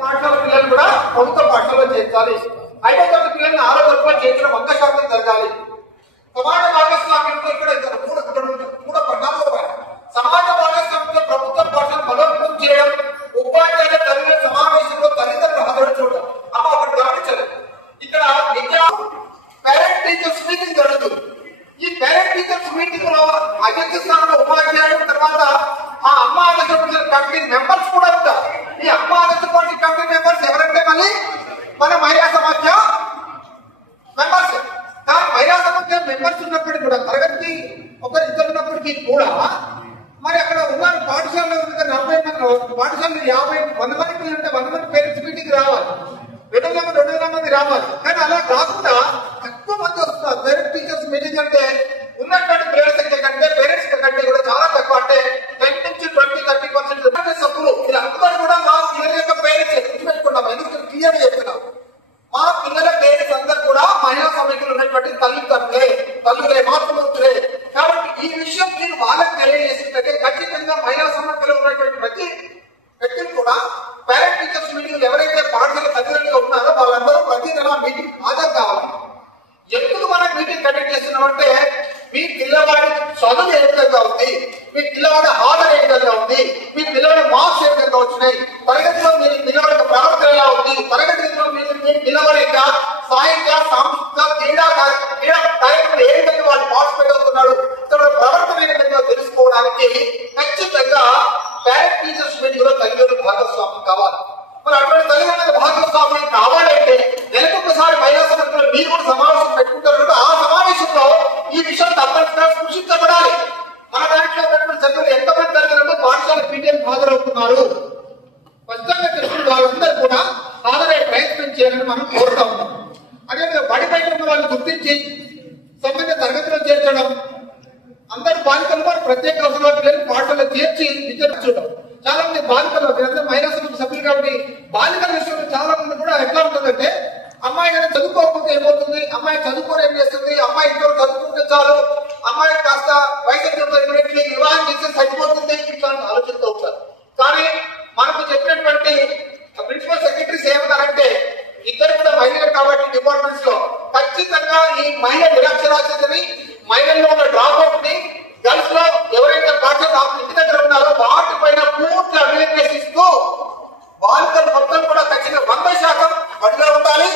పాఠశాల పిల్లలు కూడా ప్రభుత్వ పాఠశాలలో చేర్చాలి. 5వ తరగతి పిల్లల్ని 6వ తరగతిలో చేర్చడం 100% జరగాలి. సమాజ భాగస్వామ్యంతో ఇక్కడ 3 సమాజ భాగస్వామ్యంతో ప్రభుత్వ పాఠశాలను బలోపేతం చేయడం, ఉపాధ్యాయుల తల్లిదండ్రుల సమావేశంలో తల్లిదండ్రులు హాజరు చూడడం. అమ్మ ఒకటి గమనించలేదు, ఇక్కడ విద్యా పేరెంట్ టీచర్స్ మీటింగ్ జరుగుతుంది. ఈ పేరెంట్ టీచర్స్ మీటింగ్ లో అధ్యక్ష స్థానంలో ఉపాధ్యాయుడు, తర్వాత ఆ అమ్మ ఆదర్శ కమిటీ మెంబర్స్ కూడా ఉంటారు. ఈ అమ్మ ఆదర్శ కమిటీ మెంబర్స్ ఎవరంటే మళ్ళీ మన మహిళా సమాఖ్య మెంబర్స్. కానీ మహిళా సమాఖ్య మెంబర్స్ ఉన్నప్పటికీ కూడా తరగతి ఒకరు ఇద్దరు ఉన్నప్పటికీ కూడా మరి అక్కడ ఉన్నారు పాఠశాలలో 40 మంది, పాఠశాలలో 100 మంది పిల్లలు ఉంటే 100 మంది పేరెంట్స్ మీటింగ్ రావాలి, 200 మంది రావాలి. కానీ అలా కాకుండా తక్కువ మంది వస్తున్నారు. పేరెంట్ టీచర్స్ మీటింగ్ అంటే ఉన్నటువంటి పిల్లల సంఖ్య కంటే పేరెంట్స్ కంటే కూడా చాలా తక్కువ. అంటే 10 నుంచి 20-30% సభ్యులు వీళ్ళందరూ కూడా మా పిల్లల యొక్క పేరెంట్స్ గుర్తుపెట్టుకున్నాం. ఎందుకు క్లియర్ గా చెప్తున్నాం, మా పిల్లల పేరెంట్స్ అందరూ కూడా మహిళా సమైక్యలు ఉన్నటువంటి తల్లులే మాతృమూర్తులే. కాబట్టి ఈ విషయం నేను వాళ్ళకి తెలియజేసినట్టే ఖచ్చితంగా మహిళా సమైక్యలో ఉన్నటువంటి ప్రతి వ్యక్తులు కూడా పేరెంట్ టీచర్స్ మీటింగ్ ఎవరైతే పాఠశాల తల్లిదండ్రులుగా ఉన్నారో వాళ్ళందరూ ప్రతి నెల మీటింగ్ హాజరు కావాలి. ఎందుకు మనం మీటింగ్ కండక్ట్ చేస్తున్నామంటే మీ పిల్లవాడి చదువు ఏ విధంగా ఉంది, మీ పిల్లవాడి హాజరు ఏ విధంగా ఉంది, మీ పిల్లవాడి మార్క్స్ ఏ విధంగా వచ్చినాయి, తరగతిలో మీ పిల్లవాడి ప్రవర్తన ఎలా ఉంది, తరగతిలో మీ పిల్లవాడి యొక్క సాహిత్య సాంస్కృతిక క్రీడా కార్యక్రమాలు ఏ విధంగా వాళ్ళు పార్టిసిపేట్ అవుతున్నాడు, ప్రవర్తన ఏ విధంగా తెలుసుకోవడానికి ఖచ్చితంగా పేరెంట్ టీచర్స్ మీటింగ్ లో తల్లిదండ్రులు భాగస్వామ్యం కావాలి. మరి అటువంటి తల్లిదండ్రుల భాగస్వామ్యం కావాలంటే నెలకొకసారి మహిళా సమైక్యలో మీరు కూడా సమావేశం పెట్టుకుంటారు. ఆ సమావేశంలో ఈ విషయం తప్పనిసరిగా సూచించబడాలి. మన దాంట్లో ఉన్నటువంటి సభ్యులు ఎంతమంది తల్లిదండ్రులు పాఠశాల పీటీఎం హాజరవుతున్నారు, స్పష్టంగా తెలిసిన వాళ్ళందరూ కూడా హాజరయ్యే ప్రయత్నం చేయాలని మనం కోరుతా ఉన్నాం. అదేవిధంగా బడి బయట ఉన్న వాళ్ళు గుర్తించి సంబంధిత తరగతిలో చేర్చడం, అందరు బాలికలు వారు ప్రత్యేక అవసరాల పిల్లలు పాఠశాలలో చేర్చి విద్యను చూడడం. చాలా మంది బాలికలు మహిళా సమితి సభ్యులు కాబట్టి బాలికల విషయంలో చాలా మంది కూడా ఎట్లా ఉంటుందంటే అమ్మాయి కానీ చదువుకోకపోతే ఏమవుతుంది, అమ్మాయి చదువుకొని ఏం చేస్తుంది, అమ్మాయి ఇంట్లో చదువుకుంటే చాలు, అమ్మాయి కాస్త వయసు వివాహం చేస్తే సరిపోతుంది, ఇట్లాంటి ఆలోచనతో ఉంటారు. కానీ మనకు చెప్పినటువంటి ప్రిన్సిపల్ సెక్రటరీస్ ఏమన్నారంటే ఇద్దరు కూడా మహిళలు కాబట్టి డిపార్ట్మెంట్స్ లో ఖచ్చితంగా ఈ మహిళ నిరక్షరాస్యతని, మహిళల్లో ఉన్న డ్రాప్ అవుట్ ని, గర్ల్స్ లో ఎవరైతే పాఠశాల ఇంటి దగ్గర ఉన్నారో వాటిపైన పూర్తి అవేర్నెస్ ఇస్తూ బాలికలు మొత్తం కూడా ఖచ్చితంగా 100% బడిలో ఉండాలి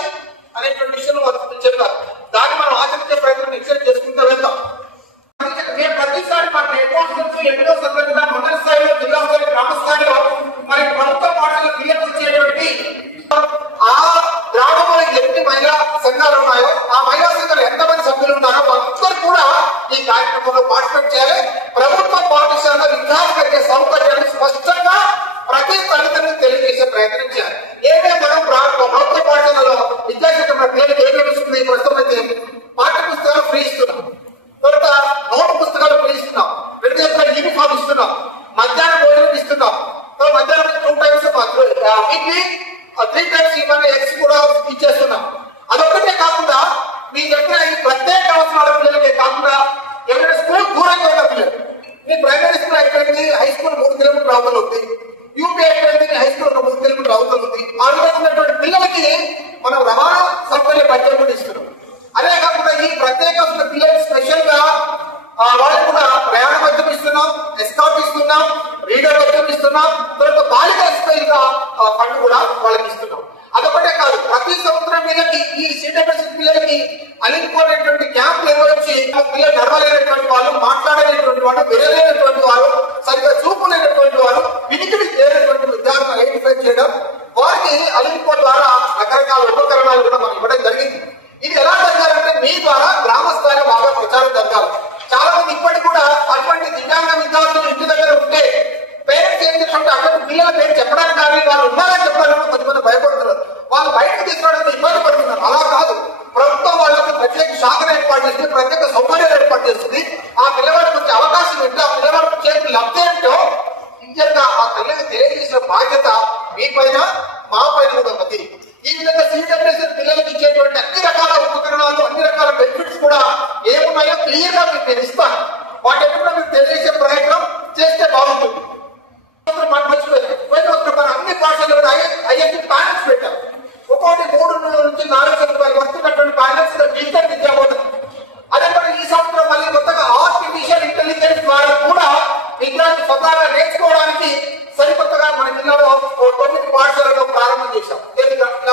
అనేటువంటి విషయంలో వాళ్ళు చెప్పారు. దాన్ని మనం ఆచరించే ప్రయత్నం ఎక్సైజ్ చేసుకుంటూ వెళ్తాం. మేము ప్రతిసారి మన ఎన్నో సందర్భంగా మండల స్థాయిలో, జిల్లా స్థాయిలో, గ్రామ స్థాయిలో మరి ప్రభుత్వ పాఠశాల పిల్లలు ఇచ్చేటువంటి ఆ గ్రామంలో ఎన్ని మహిళా సంఘాలు ఉన్నాయో ఆ మహిళా సంఘాలు ఎంతమంది సభ్యులు ఉన్నారో వాళ్ళందరూ కూడా ఈ కార్యక్రమంలో పార్టిసిపేట్ చేయాలి. ప్రభుత్వ పాఠశాల విద్యార్థి కలిగే సౌకర్యాన్ని స్పష్టంగా ప్రతి తల్లిదండ్రులు తెలియజేసే ప్రయత్నం చేయాలి. ఏదే మనం ప్రభుత్వ పాఠశాలలో విద్యాశాఖ పిల్లలకు ఏం లభిస్తుంది, ప్రస్తుతం అయితే పాఠ్య పుస్తకాలు ఫ్రీ ఇస్తున్నాం, తర్వాత నోటు పుస్తకాలు ఫ్రీ ఇస్తున్నాం, 2 రకాల యూనిఫామ్ ఇస్తున్నాం, మధ్యాహ్న భోజనం ఇస్తున్నాం, మధ్యాహ్నం 2 టైమ్స్ వీక్లీ 3 టైమ్స్ ఇవన్నీ ఎగ్స్ కూడా ఇచ్చేస్తున్నాం. అదొక్కటే కాకుండా మీ దగ్గర ఈ ప్రత్యేక అవసరాల పిల్లలకే కాకుండా ఎవరైనా స్కూల్ దూరంగా ఉన్న పిల్లలు, మీ ప్రైమరీ స్కూల్ అయిపోయింది, హై స్కూల్ 3 కిలోమీటర్ల అవతల ఉంది, యూపీ అయిపోయింది, హై స్కూల్ 3 కిలోమీటర్ల అవతల ఉంది. ఆ విధంగా ఉన్నటువంటి పిల్లలకి మనం రవాణా సౌకర్య బడ్జెట్ కూడా ఇస్తున్నాం. అదే కాకుండా ఈ ప్రత్యేక అవసరాల పిల్లలకి స్పెషల్ గా వాళ్ళకి కూడా ప్రయాణ బడ్జెట్ ఇస్తున్నాం, ఎస్కాట్ ఇస్తున్నాం, రీడర్ బడ్జెట్ ఇస్తున్నాం, తర్వాత బాలిక ఫండ్ కూడా వాళ్ళకి ఇస్తున్నాం. అదొకటే కాదు, ప్రతి సంవత్సరం వీళ్ళకి ఈ సిడబ్ల్యూసీ పిల్లలకి అలిగిపోయినటువంటి క్యాంప్ నిర్వహించి పిల్లలు నడవలేనటువంటి వాళ్ళు, మాట్లాడలేనటువంటి వాళ్ళు, వినలేనటువంటి వారు, సరిగ్గా చూపు లేనటువంటి వారు, వినికిడి లేనటువంటి విద్యార్థులను ఐడెంటిఫై చేయడం, వారికి అలిగిపోవడం ద్వారా రకరకాల ఉపకరణాలు కూడా మనం ఇవ్వడం జరిగింది. ఇది ఎలా జరగాలంటే మీ ద్వారా గ్రామ స్థాయిలో బాగా ప్రచారం జరగాలి. చాలా మంది ఇప్పటికి కూడా అటువంటి దివ్యాంగ విద్యార్థులు ఇంటి దగ్గర ఉంటే పేరెంట్స్ ఏం చేస్తుంటే అక్కడ పిల్లల పేరు చెప్పడానికి కానీ వాళ్ళు ఉన్నారని చెప్పడానికి కొంతమంది భయపడుతున్నారు, వాళ్ళు బయటకు తీసుకోవడానికి ఇబ్బంది పడుతున్నారు. అలా కాదు, ప్రభుత్వం వాళ్ళకి ప్రత్యేక శాఖను ఏర్పాటు చేస్తుంది, ప్రత్యేక సౌకర్యాలు ఏర్పాటు చేస్తుంది. ఆ పిల్లవాడికి కొంచెం అవకాశం ఇస్తే ఆ పిల్లవాడికి చేతి లబ్ధి ఏంటో ఇంజర్గా ఆ తల్లికి తెలియజేసిన బాధ్యత మీ పైన, మా పైన కూడా ఉంది. ఈ విధంగా సిడబ్ల్యూసీ పిల్లలకి ఇచ్చేటువంటి అన్ని రకాల ఉపకరణాలు క్లియర్ గా మీకు నేను ఇస్తాను. వాటి ఎప్పుడు మీకు తెలియజేసే ప్రయత్నం చేస్తే బాగుంటుంది. అన్ని పాఠశాలలో ఐఐటి ప్యానల్స్ పెట్టాం. ఒక్కొక్కటి 3 నుంచి 4 రూపాయలు వస్తున్నటువంటి ప్యానల్స్ డిజిటల్ విద్యా బోధన. అదే మరి ఈ సంవత్సరం మళ్ళీ కొత్తగా ఆర్టిఫిషియల్ ఇంటెలిజెన్స్ ద్వారా కూడా విద్యార్థులు స్వతహాగా నేర్చుకోవడానికి సరికొత్తగా మన జిల్లాలో 9 పాఠశాలలో ప్రారంభం చేశాం.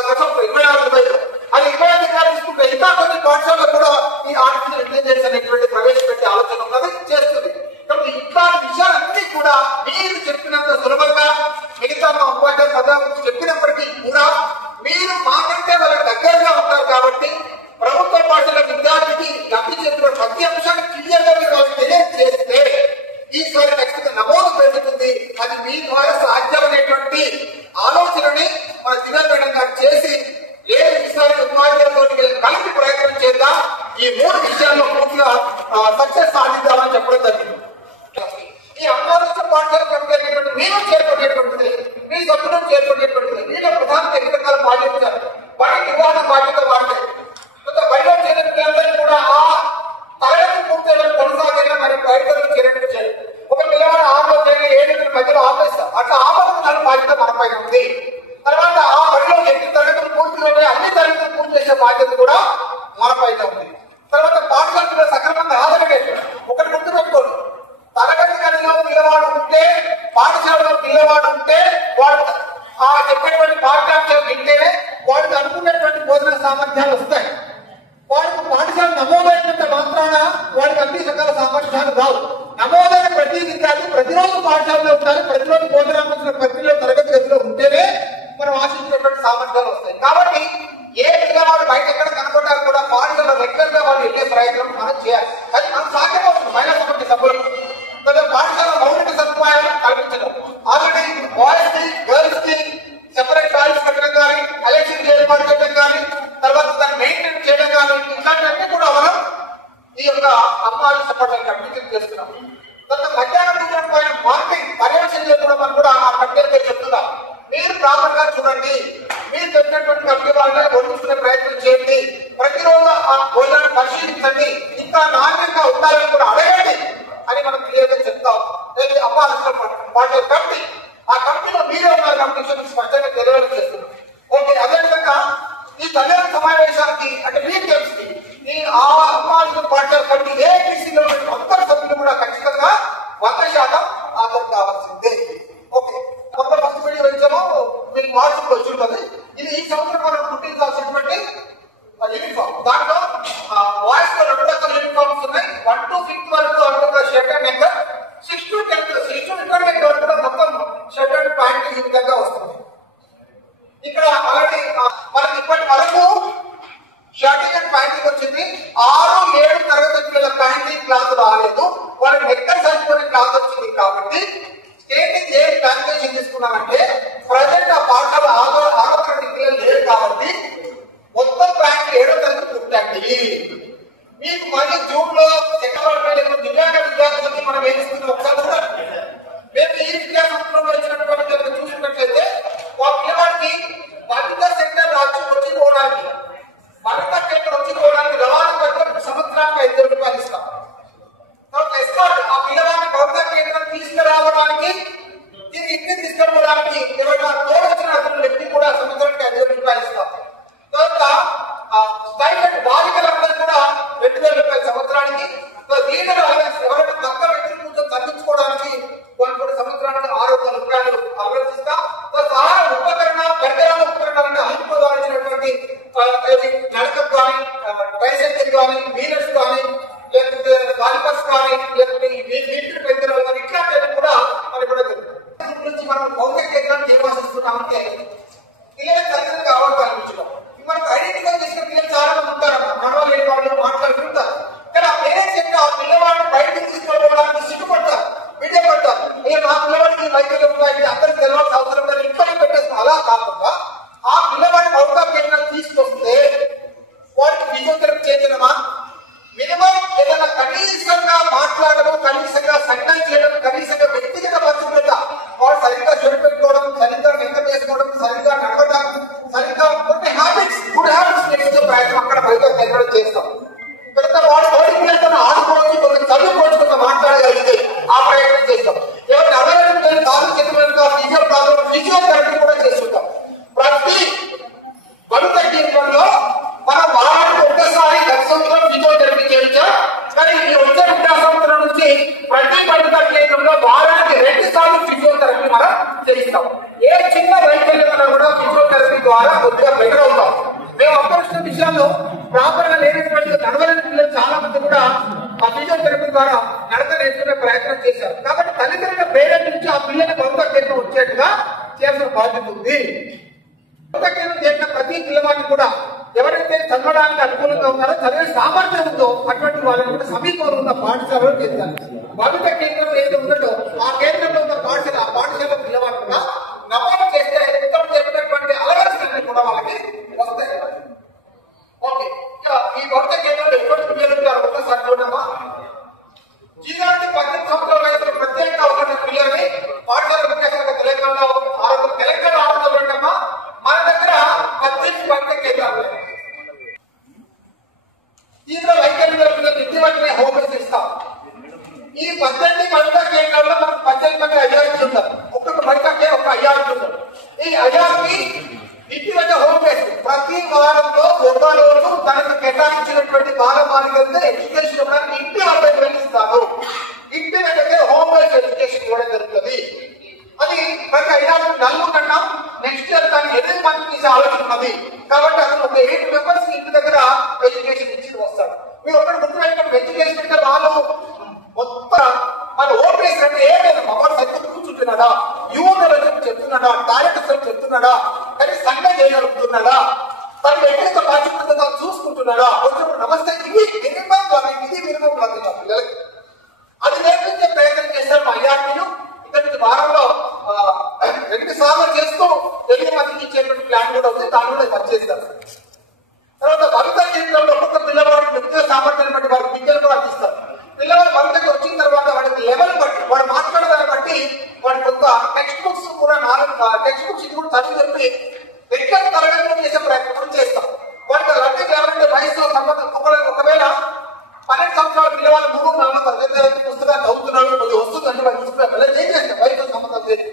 గతం 24 అది 25 తీసుకుంటే ఇంకా కొన్ని పాఠశాలలో కూడా ఈ ఆర్టిఫిషియల్ ఇంటెలిజెన్స్ అనేటువంటి ప్రవేశపెట్టే ఆలోచన ఉన్నది, చేస్తుంది. కాబట్టి ఇట్లాంటి విషయాలన్నీ కూడా మీరు చెప్పినంత సులభంగా మిగతా మా ఉపాధ్యాయులు చెప్పినప్పటికీ కూడా మీరు మాకంటే వాళ్ళకి దగ్గరగా ఉంటారు కాబట్టి ప్రభుత్వ పాఠశాల విద్యార్థికి లబ్ధి చేస్తున్న ప్రతి అంశాన్ని క్లియర్ గా మీరు వాళ్ళకి తెలియజేస్తే ఈసారి ఖచ్చితంగా నమోదు పెరుగుతుంది. అది మీ ద్వారా సాధ్యమనేటువంటి ఆలోచనని మన దివ్య మేడం గారు చేసి లేదు ఈసారి ఉపాధ్యాయులతో కలిపి ప్రయత్నం చేద్దాం, ఈ 3 విషయాల్లో పూర్తిగా సక్సెస్ సాధిద్దామని చెప్పడం జరిగింది. ఈ అమ్మాయిల పాఠశాల జరిగేటువంటి మీరు చేరుకునేటువంటిది, మీ సభ్యులను చేరుకునేటువంటిది, మీలో ప్రధాన ఎన్నికలు పాటించారు. వాటి నిర్వహణ బాధ్యత వాడితే బయట చేరిన పిల్లలందరినీ కూడా ఆ తరగతి పూర్తి కొనసాగేలా మరి బయటకు చేరినట్టు చేయాలి. ఒక పిల్లవాడు 6లో చేరి 7 మధ్యలో ఆపేస్తారు. అట్లా ఆపడం బాధ్యత మన పైన ఉంది. తర్వాత ఆ బడిలో ఎన్ని తరగతులు పూర్తిలోనే అన్ని తరగతులు పూర్తి చేసే బాధ్యత కూడా మన పైన ఉంది. తర్వాత పాఠశాల సక్రమంగా హాజరయ్యేది ఒకటి గుర్తుపెట్టుకోండి. తరగతి గదిలో పిల్లవాడు ఉంటే, పాఠశాలలో పిల్లవాడు ఉంటే వాడు ఆ చెప్పేటువంటి పాఠ్యాంశాలు వింటేనే వాడికి అనుకున్నటువంటి బోధన సామర్థ్యాలు వస్తాయి. వాడికి పాఠశాల నమోదైనంత మాత్రాన వాడికి అన్ని రకాల సామర్థ్యాలు రావు. నమోదైన ప్రతి విద్యార్థి ప్రతిరోజు పాఠశాలలో ఉంటారు, ప్రతిరోజు బోధనాంశాల ప్రతిలో తరగతి గదిలో ఉంటేనే మనం ఆశించినటువంటి సామర్థ్యాలు వస్తాయి. కాబట్టి ఏ పిల్లవాడు బయట ఎక్కడ కనుగొంటారు కూడా పాఠశాల రెగ్యులర్ గా వాళ్ళు వెళ్ళే ప్రయత్నం మనం చేయాలి. అది మనం సాధ్యమవుతుంది. మహిళా సమితి సభ్యులకు పాఠశాల మౌలిక సదుపాయాలు కల్పించడం, ఆల్రెడీ బాయ్స్ కి గర్ల్స్ కి సెపరేట్ టాయిలెట్స్ పెట్టడం కానీ, ఎలక్ట్రిసిటీ ఏర్పాటు చేయడం కానీ, తర్వాత దాన్ని మెయింటైన్ చేయడం కానీ, ఇట్లాంటివన్నీ కూడా మనం ఈ యొక్క అమ్మాయిల సపోర్ట్ కమిటీ చేస్తున్నాం. తర్వాత మధ్యాహ్నం భోజనం పైన మార్కెట్ పర్యవేక్షణ చేయడం మనం కూడా ఆ కమిటీ చెప్తున్నాం. మీరు ప్రాపర్ గా చూడండి, మీరు చెప్పినటువంటి కమిటీ వాళ్ళని వడ్డించుకునే ప్రయత్నం చేయండి. ప్రతిరోజు ఆ భోజనాన్ని పరిశీలించండి, ఇంకా నాణ్యంగా ఉండాలని కూడా అడగండి అని మనం క్లియర్ గా చెప్తాం. అమ్మాయిల కమిటీ ఆ కమిటీలో మీరే ఉన్నారు కాబట్టి స్పష్టంగా తెలియడం చేస్తున్నాం. ఓకే, అదేవిధంగా ఈ తల్లిదండ్రుల సమావేశానికి అంటే మీకు తెలిసి ఈ అమ్మాయిల పాఠశాల కమిటీ ఏపీసీలో అందరి సభ్యులు కూడా ఖచ్చితంగా 100% హాజరు కావాల్సిందే. ఓకే, కొంత ఫస్ట్ మీడియా వచ్చామో మీకు వాట్సాప్ వచ్చి ఉంటుంది. ఇది ఈ సంవత్సరం మనం పుట్టించాల్సినటువంటి యూనిఫామ్. దాంట్లో వాయిస్ లో 2 రకాల యూనిఫామ్స్ ఉన్నాయి. 1 to 5th వరకు అనుకున్న షర్ట్ అండ్ నెక్కర్, 6 to 10th వరకు మొత్తం షర్ట్ అండ్ ప్యాంట్ ఈ విధంగా వస్తుంది. ఇక్కడ ఆల్రెడీ మనకి ఇప్పటి వరకు షర్టింగ్ అండ్ ప్యాంటింగ్ వచ్చింది. 6, 7 తరగతి పిల్లల ప్యాంటింగ్ క్లాస్ రాలేదు, వాళ్ళకి నెక్కర్ సరిపోయిన క్లాస్ వచ్చింది. కాబట్టి స్టేట్ ఏ ప్లానింగ్ తీసుకున్నామంటే ప్రజెంట్ ఆ పాఠశాల 6వ తరగతి పిల్లలు లేరు కాబట్టి మొత్తం ప్యాంట్ 7వ తరగతి పుట్టండి. మీకు మళ్ళీ జూన్ లో సెకండ్ దివ్యాంగ విద్యార్థులకి మనం ఏం ఇస్తున్నాం ఒకసారి కూడా మేము ఈ విద్యా సంస్థలో ఇచ్చినటువంటి చూసినట్లయితే ఆ పిల్లవాడికి భద్రతా సెక్టర్ వచ్చిపోవడానికి భద్రతా సెక్టర్ వచ్చిపోవడానికి రవాణా ఖర్చు సంవత్సరానికి 5,000 రూపాయలు ఇస్తాం. ఆ పిల్లవాడిని భద్రతా కేంద్రం తీసుకురావడానికి దీనికి ఇంటికి తీసుకురావడానికి ఏమైనా తోడొచ్చిన అతను వ్యక్తి కూడా సంవత్సరానికి 5,000 రూపాయలు ఇస్తాం. తర్వాత స్టైపెండ్ బాలికలందరూ కూడా 2,000 రూపాయలు సంవత్సరానికి. లీడర్ ఎవరైనా పక్క వ్యక్తులు కొంచెం తగ్గించుకోవడానికి వాళ్ళు కూడా సంవత్సరానికి 6,000 రూపాయలు ఆలోచిస్తాం. సహాయ పరికరాల ఉపకరణాలను అందుకోవాల్సినటువంటి నడకకు కానీ, ట్రైసైకిల్ కానీ, వీలర్స్ కానీ, లేకపోతే వాలిపర్స్ కానీ, లేకపోతే వీటి పెద్దలు కానీ ఇట్లాంటివి కూడా మనకి కూడా నుంచి మనం భౌతిక కేంద్రాన్ని నిర్వహిస్తున్నామంటే పిల్లలకు తల్లిదండ్రులకు అవగాహన కల్పించడం. మనకు ఐడెంటిఫై చేసిన పిల్లలు చాలా మంది ఉంటారమ్మా, మనవాళ్ళు లేని వాళ్ళు మాట్లాడుతుంటారు. కానీ ఆ పేరెంట్స్ యొక్క ఆ పిల్లవాడిని బయటకు తీసుకోవడానికి సిగ్గుపడతారు, వీడియో పడతారు. నా పిల్లవాడికి వైద్యులు ఉన్నాయి అందరికి తెలవాల్సిన అవసరం లేదు, ఇబ్బంది పెట్టేస్తాం. అలా కాకుండా ఆ పిల్లవాడిని భౌతిక కేంద్రాన్ని తీసుకొస్తే వాడికి ఫిజియోథెరపీ చేయించడమా, మినిమం ఏదైనా కనీసంగా మాట్లాడడం, కనీసంగా సంఘం చేయడం, కనీసంగా వ్యక్తిగత పరిశుభ్రత, వాడు సరిగ్గా చెడు పెట్టుకోవడం, సరిగ్గా నింద చేసుకోవడం, సరిగ్గా నడవడం, సరిగ్గా కొన్ని హ్యాబిట్స్, గుడ్ హ్యాబిట్స్ నేర్చుకునే ప్రయత్నం అక్కడ బయట చేస్తాం. తర్వాత వాడు బయట పిల్లలతో ఆడుకోవడం కానీ ఈ వచ్చే విద్యా సంవత్సరం నుంచి ప్రతి భవిత కేంద్రంలో వారానికి 2 సార్లు ఫిజియోథెరపీ మనం చేయిస్తాం. ఏ చిన్న వైద్యులు కూడా ఫిజియోథెరపీ ద్వారా కొద్దిగా బెటర్ అవుతాం. మేము అప్పటిస్తున్న విషయాల్లో ప్రాపర్ గా లేనటువంటి నడవలేని పిల్లలు చాలా మంది కూడా ఆ ఫిజియోథెరపీ ద్వారా నడక నేర్చుకునే ప్రయత్నం చేశారు. కాబట్టి తల్లిదండ్రుల పేరెంట్ నుంచి ఆ పిల్లల్ని భవిత కేంద్రం వచ్చేట్టుగా చేసిన బాధ్యత ఉంది. భవిత కేంద్రం చేసిన ప్రతి పిల్లవాడిని కూడా ఎవరైతే చదవడానికి అనుకూలంగా ఉన్నారో, చదివే సామర్థ్యం ఉందో అటువంటి వాళ్ళని కూడా సమీపంలో ఉన్న పాఠశాలలో చేర్చాలి. భవిత కేంద్రం ఏదో ఉన్నదో ఆ కేంద్రంలో ఉన్న పాఠశాల, ఆ పాఠశాల పిల్లవాళ్ళు కూడా నమోదు చేస్తే ఇతరులు చెప్పినటువంటి అలవాట్లన్నీ కూడా వాళ్ళకి వస్తాయి. ఓకే, ఈ భవిత కేంద్రంలో ఎటువంటి పిల్లలు ఉంటారు ఒకసారి చూడమ్మా. 18 సంవత్సరాల వయసులో ప్రత్యేక అవకాశం పిల్లలని పాఠశాల ముఖ్యంగా తెలంగాణలో ఆరోగ్యమ్మా మన దగ్గర 18 భవిత కేంద్రాలు. తీవ్ర వైకల్యం పిల్లలు ఇంటి హోంవర్క్ ఇస్తాం. ఈ 18 భవిత కేంద్రాల్లో మనకు 18 మంది అయ్యారు ఉంటారు. ఒక్కొక్క భవితకే ఒక అయ్యారు ఉంటారు. ఈ అయ్యారుకి ఇంటి వద్ద హోమ్ బేస్ ప్రతి వారంలో ఒక రోజు తనకు కేటాయించినటువంటి బాలబాలికలతో ఎడ్యుకేషన్ ఇవ్వడానికి ఇంటి వద్దకు వెళ్ళిస్తారు. ఇంటి వద్దకే హోమ్ బేస్ ఎడ్యుకేషన్ ఇవ్వడం జరుగుతుంది. అది ప్రతి అయ్యారు నలుగురు కన్నా నెక్స్ట్ ఇయర్ దాన్ని 8 మంది తీసే ఆలోచన ఉన్నది. కాబట్టి అతను ఒక 8 మెంబర్స్ ఇంటి దగ్గర ఎడ్యుకేషన్ ఇచ్చి వస్తాడు. మీరు ఒకటి గుర్తుపెట్టుకోండి, ఎడ్యుకేషన్ అంటే వాళ్ళు మొత్తం మన ఓపీఎస్ అంటే ఏమైనా మమ్మల్ని సరిగ్గా కూర్చుంటున్నాడా, యువతలో చెప్తున్నాడా, టాలెంట్స్ చెప్తున్నాడా, కానీ సంఘం చేయగలుగుతున్నాడా, తను ఎక్కడితో బాధ్యత చూసుకుంటున్నాడా, కొంచెం నమస్తే ఇది మినిమం ఇది మినిమం పిల్లలకి అది నేర్పించే ప్రయత్నం చేస్తారు మా అయ్యార్లు. ఇక్కడి వారంలో 2 సార్లు చేస్తూ 8 మందికి ఇచ్చేటువంటి ప్లాన్ కూడా ఉంది. దాన్ని కూడా పనిచేస్తారు. తర్వాత భవిత కేంద్రంలో ఒక్కొక్క పిల్లవాడు వ్యక్తిగత సామర్థ్యాన్ని బట్టి వారు విద్యను కూడా అందిస్తారు. పిల్లవాడు భవితకి వచ్చిన తర్వాత వాడికి లెవెల్ బట్టి, వాడు మాట్లాడదాన్ని బట్టి వాడికి ఒక టెక్స్ట్ బుక్స్ కూడా 4 టెక్స్ట్ బుక్స్ ఇది కూడా చదివి చెప్పి వ్యక్తిగత తరగతిలో చేసే ప్రయత్నం చేస్తాం. వాడికి లర్నింగ్ లెవెల్ అంటే వయసులో సంబంధం. ఒకవేళ 12 సంవత్సరాల పిల్లవాళ్ళు 3-4 తరగతి పుస్తకాలు చదువుతున్నాడు, కొద్దిగా వస్తుందంటే వాడు చూసుకునే ఏం చేస్తాం, వయసుతో సంబంధం లేదు.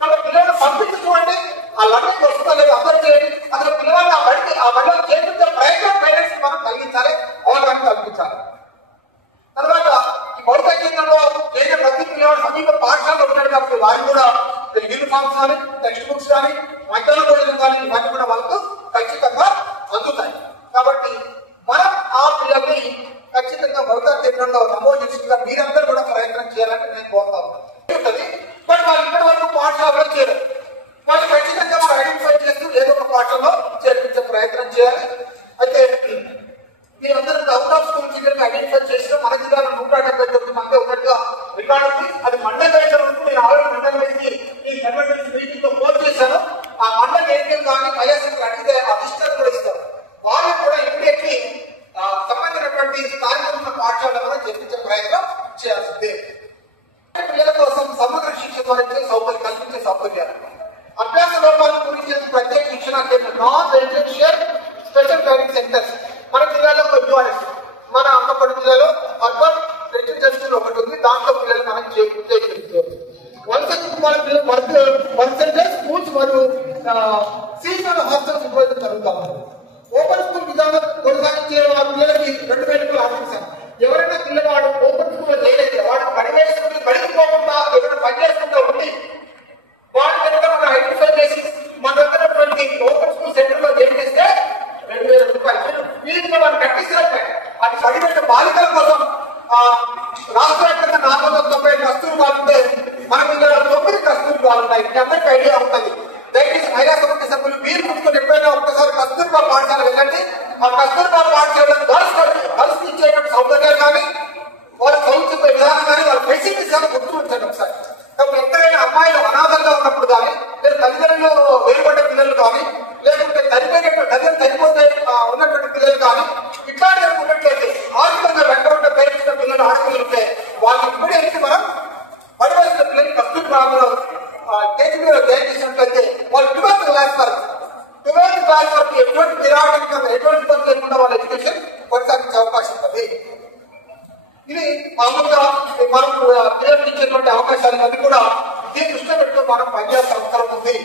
కాబట్టి పిల్లలు పంపించుకోండి, ఆ లర్నింగ్ వస్తుందా లేదు అర్థం చేయండి. అసలు పిల్లవాళ్ళు ఆ బడిలో చేయించే ప్రయత్నం పేరెంట్స్ మనం కలిగించాలి, అవగాహన కల్పించాలి. తర్వాత ఈ భవిత కేంద్రంలో చేసే ప్రతి పిల్లవాడు సమీప పాఠశాలలో ఉంటాడు కాబట్టి వారు కూడా యూనిఫామ్స్ కానీ, టెక్స్ట్ బుక్స్ కానీ, మధ్యాహ్న భోజనం కానీ ఇవన్నీ కూడా వాళ్ళకు ఖచ్చితంగా అందుతాయి. కాబట్టి మనం ఆ పిల్లల్ని ఖచ్చితంగా భవిత కేంద్రంలో నమోదు చేసుకుంటా మీరందరూ కూడా ప్రయత్నం చేయాలని నేను కోరుతాను. బట్ వాళ్ళు ఇప్పటి వరకు పాఠశాలలో చేరారు. వాళ్ళు ఖచ్చితంగా మనం ఐడెంటిఫై చేస్తూ ఏదో ఒక పాఠశాలలో చేర్పించే ప్రయత్నం చేయాలి. అయితే మీరందరూ out of school children identify చేసిన మన జిల్లాలో 179 మంది ఉన్నట్టుగా రికార్డు ఉంది. అది మండల వైద్యం వరకు నేను ఆల్రెడీ మండల వైద్య ఈ కన్వర్టెన్స్ మీటింగ్ తో పోస్ట్ చేశాను. ఆ మండల ఏరియం కానీ వైఎస్ఆర్ అడిగితే అధిష్టానం కూడా ఇస్తారు. వాళ్ళు కూడా ఇమ్మీడియట్లీ సంబంధించినటువంటి స్థానిక పాఠశాలలో చేర్పించే ప్రయత్నం చేయాల్సిందే. పిల్లల కోసం సమగ్ర శిక్షణ ద్వారా కల్పించే సౌకర్యాలు, అభ్యాస లోపాల గురించి ప్రత్యేక శిక్షణ కేంద్రం, non residential special training centres మన జిల్లాలో యూఆర్ఎస్, మన అమ్మపడి జిల్లాలో అర్బన్ రెసిడెన్షియల్ ఒకటి ఉంది. దాంట్లో పిల్లలు మనం చేయించారు. వలస కుటుంబాల పిల్లలు పర్సెంటేజ్ స్కూల్స్ మరియు సీజనల్ హాస్టల్స్ ఉపయోగం జరుగుతాం. ఓపెన్ స్కూల్ విధానం కొనసాగించే పిల్లలకి 2000 రూపాయలు ఆశించాను. ఎవరైనా పిల్లవాడు ఓపెన్ స్కూల్ చేయలేదు, వాడు పడివేసుకుని బడికి పోకుండా ఎవరైనా పని చేసుకుంటూ ఉండి వాడి కనుక మనం ఐడెంటిఫై చేసి మన దగ్గర ఓపెన్ స్కూల్ సెంటర్ లో జాయిన్ చేస్తే 2000 రూపాయలు ఫీజుగా మనం కట్టిస్తే అది చదివిన బాలికల కోసం రాష్ట్ర వ్యాప్తంగా 490 కస్తూర్బాలు ఉంటే మన దగ్గర 9 కస్తూర్బాలు ఉన్నాయి. మీ అందరికీ ఐడియా ఉంటుంది. దయచేసి మహిళా సమస్య సభ్యులు మీరు ముందుకొని ఎప్పుడైనా ఒక్కసారి కస్తూర్బా పాఠశాల వెళ్ళండి. ఆ కస్తూర్బా పాఠశాల గర్ల్స్ ఇచ్చేటువంటి సౌకర్యాలు కానీ, వాళ్ళు చదువుతున్న విధానం కానీ, వాళ్ళ ఫెసిలిటీస్ కానీ గుర్తుంచండి ఒకసారి. కాబట్టి ఎక్కడైనా అమ్మాయిలు అనాథంగా ఉన్నప్పుడు కానీ, లేదా తల్లిదండ్రులు వేరుపడ్డ పిల్లలు కానీ, లేకుంటే చనిపోతే ఉన్నటువంటి పిల్లలు కానీ, ఇట్లాంటి ఉన్నట్లయితే ఆర్థికంగా వెంటబడ్డ పేరెంట్స్ పిల్లలు ఆడపిల్లలు ఉంటే వాళ్ళని ఇమ్మీడియట్లీ మనం పడివలసిన పిల్లలు కస్తూర్బాలో కేజీ మీద జాయిన్ చేసినట్లయితే వాళ్ళు 12th క్లాస్ వరకు ఎటువంటి నిరాటంకంగా ఎటువంటి ఇబ్బంది లేకుండా వాళ్ళ ఎడ్యుకేషన్ కొనసాగించే అవకాశం ఉంటుంది. ఇది మామూలుగా మనం పిల్లలకు ఇచ్చేటువంటి అవకాశాలు అన్ని కూడా దీన్ని దృష్టిలో పెట్టుకుని మనం పనిచేయాల్సిన అవసరం ఉంది.